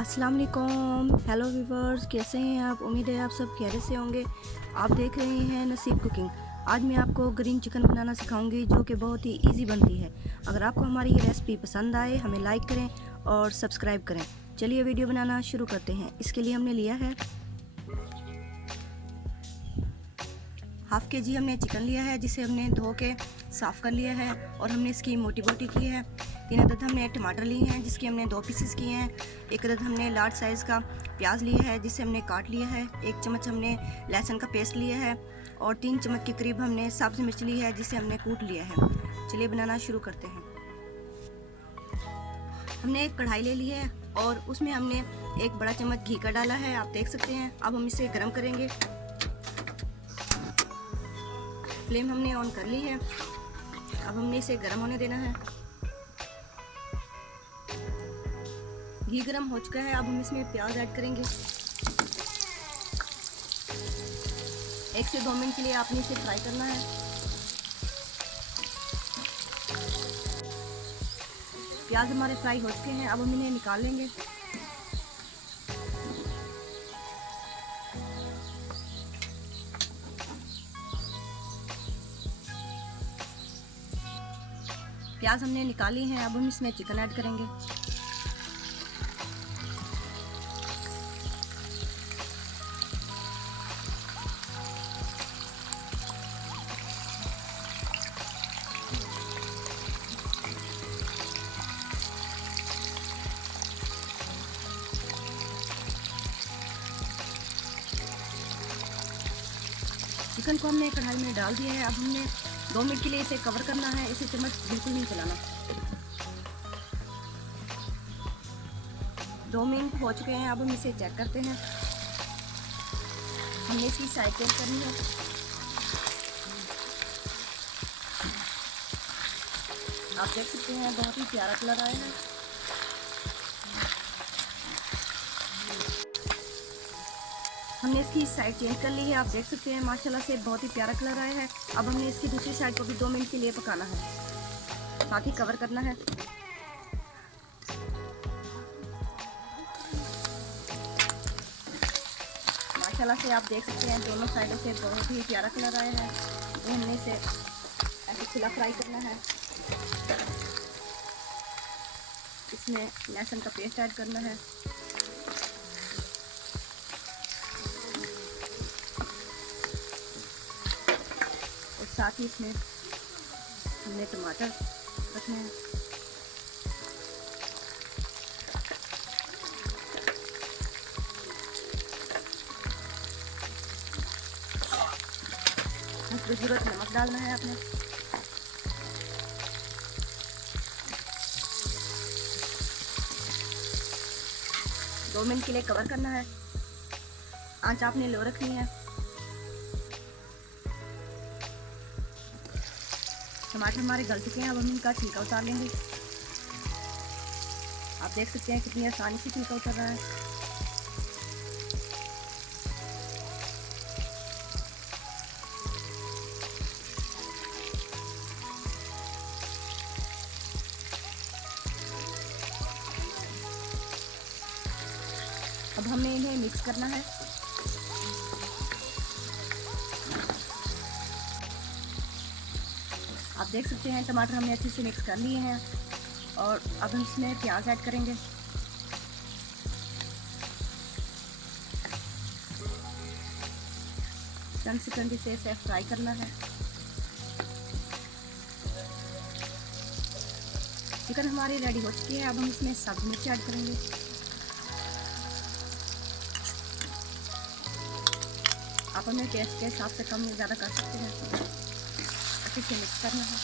अस्सलाम वालेकुम। Hello viewers, कैसे हैं आप? उम्मीद है आप सब खैरियत से होंगे। आप देख रहे हैं नसीब कुकिंग। आज मैं आपको ग्रीन चिकन बनाना सिखाऊंगी जो कि बहुत ही इजी बनती है। अगर आपको हमारी ये रेसिपी पसंद आए हमें लाइक करें और सब्सक्राइब करें। चलिए वीडियो बनाना शुरू करते हैं। इसके लिए हमने लिया है हाफ के जी हमने चिकन लिया है, जिसे हमने धो के साफ़ कर लिया है और हमने इसकी मोटी बोटी की है। 3 अदद हमने टमाटर लिए हैं जिसके हमने 2 पीसेस किए हैं। 1 अदद हमने लार्ज साइज़ का प्याज लिया है जिसे हमने काट लिया है। 1 चम्मच हमने लहसुन का पेस्ट लिया है और 3 चम्मच के करीब हमने सब्ज़ मिर्च ली है जिसे हमने कूट लिया है। चलिए बनाना शुरू करते हैं। हमने एक कढ़ाई ले ली है और उसमें हमने 1 बड़ा चम्मच घी का डाला है, आप देख सकते हैं। अब हम इसे गर्म करेंगे। फ्लेम हमने ऑन कर ली है। अब हमने इसे गर्म होने देना है। घी गर्म हो चुका है। अब हम इसमें प्याज ऐड करेंगे। 1 से 2 मिनट के लिए आपने इसे फ्राई करना है। प्याज हमारे फ्राई हो चुके हैं। अब हम इन्हें निकाल लेंगे। प्याज हमने निकाली हैं। अब हम इसमें चिकन ऐड करेंगे। चिकन को हमने कढ़ाई में डाल दिया है। अब हमने 2 मिनट के लिए इसे कवर करना है। इसे चम्मच बिल्कुल नहीं चलाना। 2 मिनट हो चुके हैं। अब हम इसे चेक करते हैं। हमने इसकी साइड चेक करनी है। आप देख सकते हैं बहुत ही प्यारा कलर आया है। हमने इसकी साइड चेंज कर ली है। आप देख सकते हैं माशाल्लाह से बहुत ही प्यारा कलर आया है। अब हमने इसकी दूसरी साइड को भी 2 मिनट के लिए पकाना है, साथ ही कवर करना है। माशाल्लाह से आप देख सकते हैं दोनों साइडों से बहुत ही प्यारा कलर आया है। तो हमने इसे ऐसे खुला फ्राई करना है। इसमें लहसुन का पेस्ट ऐड करना है। साथ ही इसमें हमने टमाटर रखने हैं। इसमें ज़रूरत नमक डालना है आपने। दो मिनट के लिए कवर करना है। आंच आपने लो रखनी है। टमाटर हमारे गल चुके हैं। अब हम इनका छिलका उतार लेंगे। आप देख सकते हैं कितनी आसानी से छिलका उतर रहा है। अब हमें इन्हें मिक्स करना है। आप देख सकते हैं टमाटर हमने अच्छे से मिक्स कर लिए हैं और अब हम इसमें प्याज ऐड करेंगे। चंद सेकंड से इसे फ्राई करना है। चिकन हमारी रेडी हो चुकी है। अब हम इसमें सब्ज़ मिर्च ऐड करेंगे। आप अपने टेस्ट के हिसाब से कम या ज़्यादा कर सकते हैं। अच्छे से मिक्स करना है।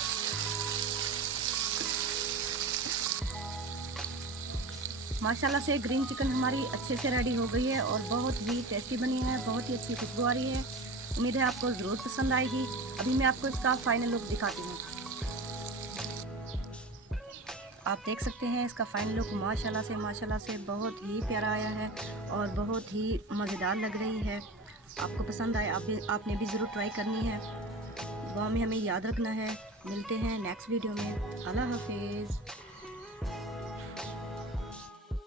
माशाल्लाह से ग्रीन चिकन हमारी अच्छे से रेडी हो गई है और बहुत ही टेस्टी बनी है। बहुत ही अच्छी खुशबू आ रही है। उम्मीद है आपको ज़रूर पसंद आएगी। अभी मैं आपको इसका फाइनल लुक दिखाती हूँ। आप देख सकते हैं इसका फाइनल लुक माशाल्लाह से बहुत ही प्यारा आया है और बहुत ही मज़ेदार लग रही है। आपको पसंद आए आपने भी ज़रूर ट्राई करनी है। दुआ में हमें याद रखना है। मिलते हैं नेक्स्ट वीडियो में। अल्लाह हाफिज़।